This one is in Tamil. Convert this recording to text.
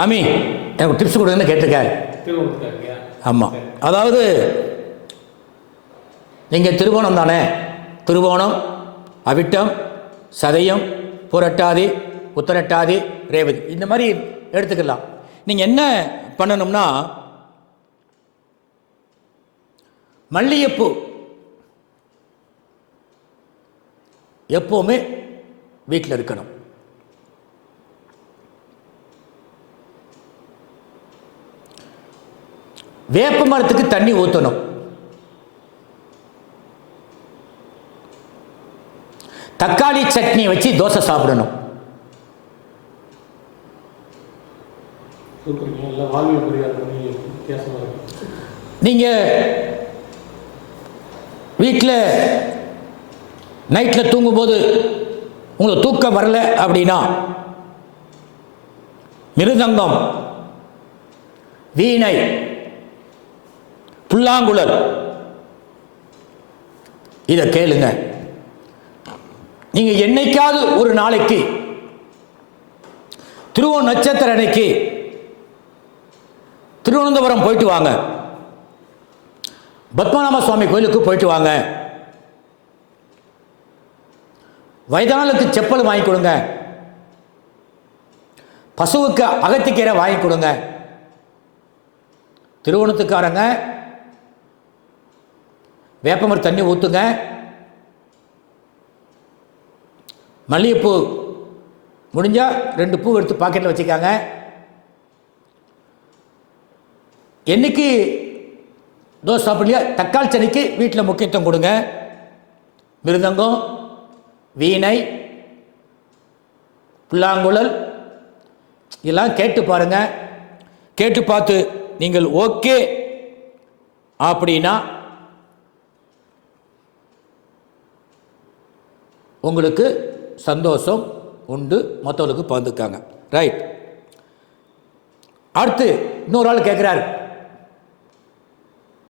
சாமி எனக்கு டிப்ஸ் கொடுங்கன்னு கேட்டிருக்காரு. ஆமாம் அதாவது நீங்கள் திருவோணம் தானே? திருவோணம் அவிட்டம் சதயம் புரட்டாதி உத்தரட்டாதி ரேவதி. இந்த மாதிரி எடுத்துக்கலாம். நீங்கள் என்ன பண்ணணும்னா மல்லிகைப்பூ எப்போவுமே வீட்டில் இருக்கணும். வேப்ப மரத்துக்கு தண்ணி ஊற்றணும் தக்காளி சட்னி வச்சு தோசை சாப்பிடணும். நீங்கள் வீட்டில் நைட்டில் தூங்கும்போது உங்களுக்கு தூக்கம் வரல அப்படின்னா மிருதங்கம் வீணை புல்லாங்குழல். இதை கேளுங்க. நீங்கள் என்னைக்காவது ஒரு நாளைக்கு திருவோண நட்சத்திர அன்னைக்கு திருவனந்தபுரம் போயிட்டு வாங்க. பத்மநாப சுவாமி கோயிலுக்கு போயிட்டு வாங்க. வயதானலுக்கு செப்பல் வாங்கி கொடுங்க. பசுவுக்கு அகத்திக்கீரை வாங்கி கொடுங்க. திருவோணத்துக்காரங்க வேப்பமர தண்ணி ஊற்றுங்க மல்லிகைப்பூ முடிஞ்சால் ரெண்டு பூ எடுத்து பாக்கெட்டில் வச்சுக்காங்க. என்னைக்கு தோசை சாப்பிடலையா தக்காளி சனிக்கு வீட்டில் முக்கியத்துவம் கொடுங்க. மிருதங்கம் வீணை புல்லாங்குழல் இதெல்லாம் கேட்டு பாருங்கள் கேட்டு பார்த்து நீங்கள் ஓகே அப்படின்னா உங்களுக்கு சந்தோஷம் உண்டு மற்றவங்களுக்கு பகிர்ந்துக்காங்க. ரைட் அடுத்து இன்னொரு ஆள் கேட்குறாரு